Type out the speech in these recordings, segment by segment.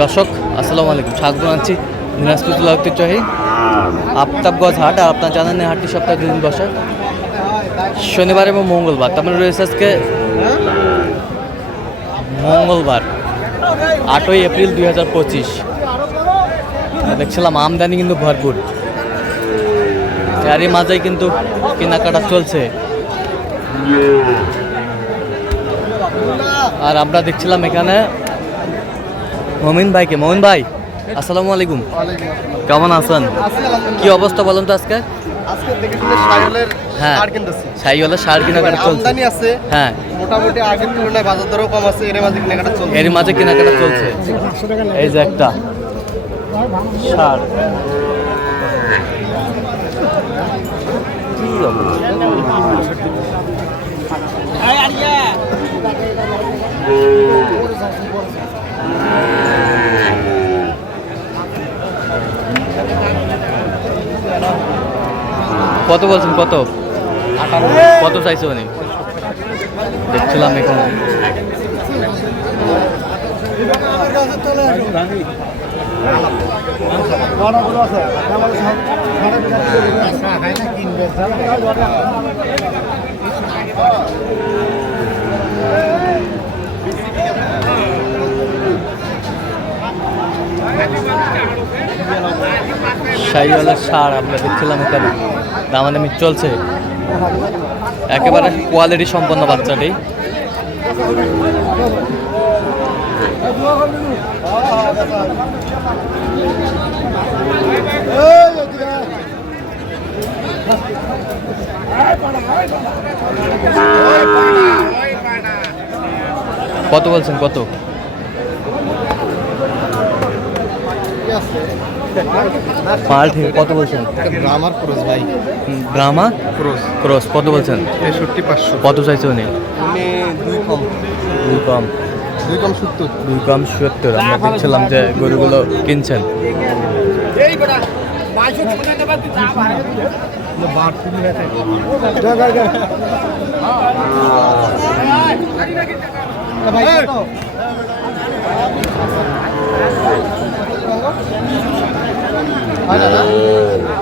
দর্শক, আসসালামু আলাইকুম। স্বাগত জানাচ্ছি দিনাজপুর ঐতিহ্যবাহী আফতাবগঞ্জ হাট আর আপনার জানেন এই হাটটি সপ্তাহে দুদিন বসে। শনিবার এবং মঙ্গলবার। তার মানে রয়েছে আজকে মঙ্গলবার, আটই এপ্রিল দুই হাজার পঁচিশ। দেখছিলাম আমদানি কিন্তু ভরপুর। এরই মাঝেই কিন্তু কেনাকাটা চলছে। আর আমরা দেখছিলাম এখানে মমিন ভাইকে। মমিন ভাই আসসালামু আলাইকুম। কেমন আছেন? কি অবস্থা বলুন তো আজকে? হ্যাঁ সার কিনতেছি। সার কেনাকাটা চলছে। আছে হ্যাঁ। মোটামুটি আগের তুলনায় বাজার দরও কম আছে এর মাঝে কেনাকাটা চলছে। এর মাঝে কেনাকাটা চলছে। এই যে একটা সার। কি কত বলছেন? কত? কত চাইছে উনি? দেখছিলাম এখানে। শাহিওয়ালের সার আমরা দেখছিলাম এখানে। দামাদামি চলছে। একেবারে কোয়ালিটি সম্পন্ন বাচ্চাটি। কত বলছেন কত? পাল ঠিক কত বলছেন? আমার ক্রোজ ভাই। ড্রামা ক্রোজ ক্রস। কত বলছেন? তেষট্টি পাঁচশো। কত চাইছে উনি? উনি দুই কম। দুই কম। দুই কম সত্তর। দুই কম সত্তর। আমরা দেখছিলাম যে গরুগুলো কিনছেন।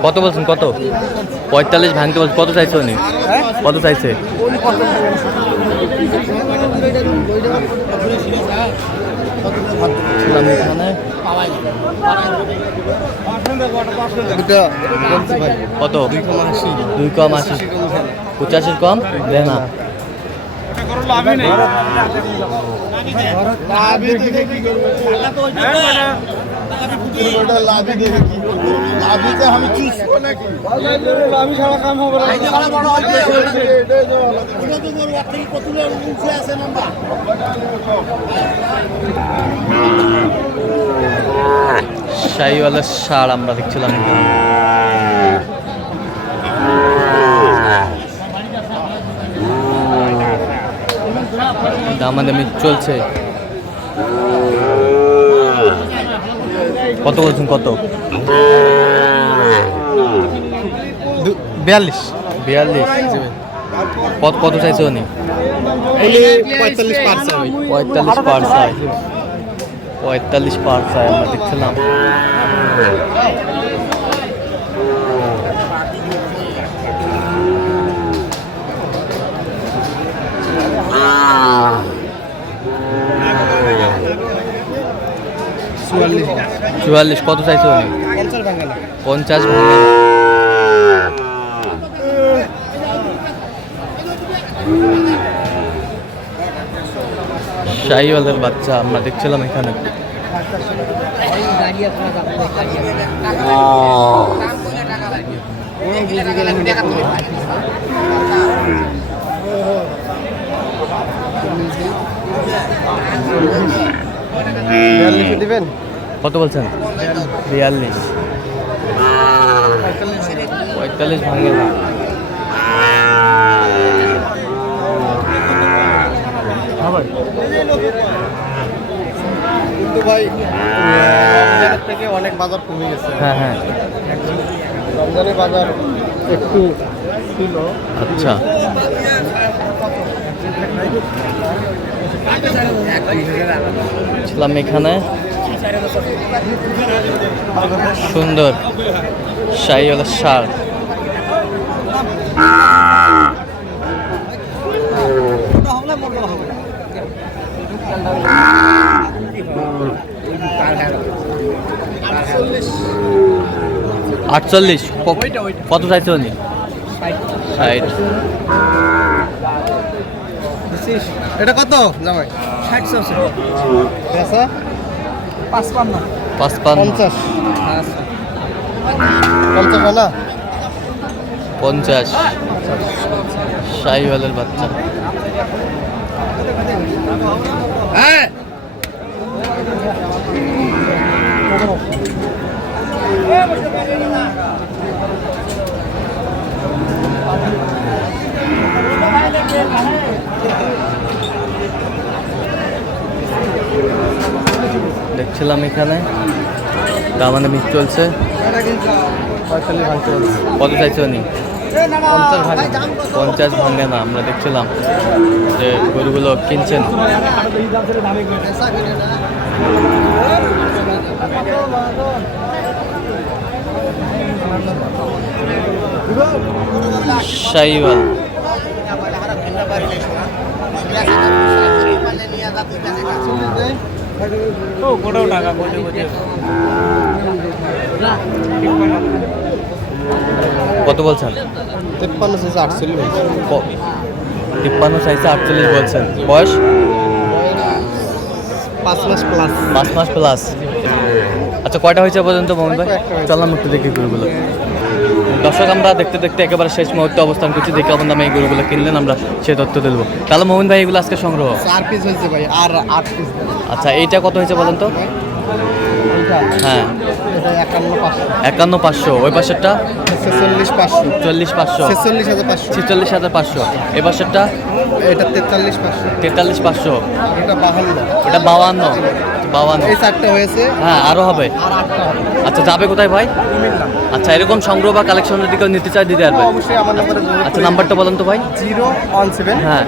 কত বলছেন? কত? পঁয়তাল্লিশ ভাঙতে বলছেন। কত চাইছে উনি? কত চাইছে? কত? দুই কম আশি। দুই কম? আশি পঁচাশির কম লাভি দেখে কি? লাভিতে আমি চুষবো নাকি লাভি ছাড়া কাম হবে শাহিওয়ালের সার আমরা দেখছিলাম। দামাদামি চলছে। কত বলছেন কত? বিয়াল্লিশ। বিয়াল্লিশ। কত কত চাইছে উনি? পঁয়তাল্লিশ পঁয়তাল্লিশ পার চাই। পঁয়তাল্লিশ পার চাই আমরা দেখছিলাম চুয়াল্লিশ চুয়াল্লিশ কত চাইছে উনি? পঞ্চাশ শাহিওয়ালের বাচ্চা আমরা দেখছিলাম এখানে। কত বলছেন? বিয়াল্লিশ। পঁয়তাল্লিশ ভাঙে না। কিন্তু ভাই থেকে অনেক বাজার কমে গেছে। হ্যাঁ হ্যাঁ। রমজানের বাজার একটু ছিল। আচ্ছা। ছিলাম এখানে। সুন্দর শাহিওয়ালা শাল। আটচল্লিশ। ক- কত চাইছে উনি? ষাট। এটা কত? জামাই। ষাট পাঁচপান্ন। পঞ্চাশ। পঞ্চাশ না? পঞ্চাশ। শাহিওয়ালের বাচ্চা। হ্যাঁ। দেখছিলাম এখানে। দামানে মিট চলছে। কত চাইছে উনি পঞ্চাশ ভাঙে পঞ্চাশ ভাঙে না, আমরা দেখছিলাম যে গরুগুলো কিনছেন কত বলছেন? তিপ্পান্ন শেষে আটচল্লিশ তিপ্পান্ন সাইজে আটচল্লিশ বলছেন। বয়স? পাঁচ মাস প্লাস পাঁচ মাস প্লাস আচ্ছা কয়টা হয়েছে পর্যন্ত মোহন ভাই? চললাম একটু দেখি গরুগুলো। দর্শক আমরা দেখতে দেখতে একেবারে শেষ মুহূর্তে অবস্থান করছি। দেখে কেমন দামে এই গরুগুলো কিনলেন আমরা সে তথ্য দেবো তাহলে মোহন ভাই এগুলো আজকে সংগ্রহ? চার পিস হয়েছে ভাই আর আট পিস আচ্ছা এইটা কত হয়েছে বলেন তো? হ্যাঁ। এটা একান্ন পাঁচশো। ওই পাশেরটা? ছেচল্লিশ পাঁচশো। চল্লিশ পাঁচশো। ছেচল্লিশ হাজার পাঁচশো। ছিচল্লিশ হাজার পাঁচশো। এই পাশেরটা? এটা তেতাল্লিশ পাঁচশো। তেতাল্লিশ পাঁচশো। এটা বাহান্ন। এটা বাউান্ন। বাউান্ন। এই চারটে হয়েছে। হ্যাঁ আরও হবে? আর আচ্ছা যাবে কোথায় ভাই? আচ্ছা এরকম সংগ্রহ বা কালেকশন যদি কেউ নিতে চায় দিতে পারবে? আচ্ছা নাম্বারটা বলেন তো ভাই। জিরো ওয়ান সেভেন হ্যাঁ।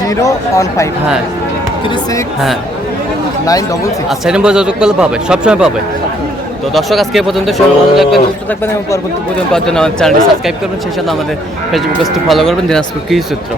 জিরো ওয়ান ফাইভ হ্যাঁ। থ্রি সিক্স হ্যাঁ। Nine double six. আচ্ছা এই নম্বর যোগাযোগ করলে পাবে সবসময় পাবে। তো দর্শক আজকে পর্যন্ত সবাই ভালো থাকবেন সুস্থ থাকবেন এবং পরবর্তী পর্যন্ত পাওয়ার জন্য আমাদের চ্যানেলটি সাবস্ক্রাইব করবেন সেই সাথে আমাদের ফেসবুক পেজটি ফলো করবেন দিনাজপুর কৃষি সূত্র।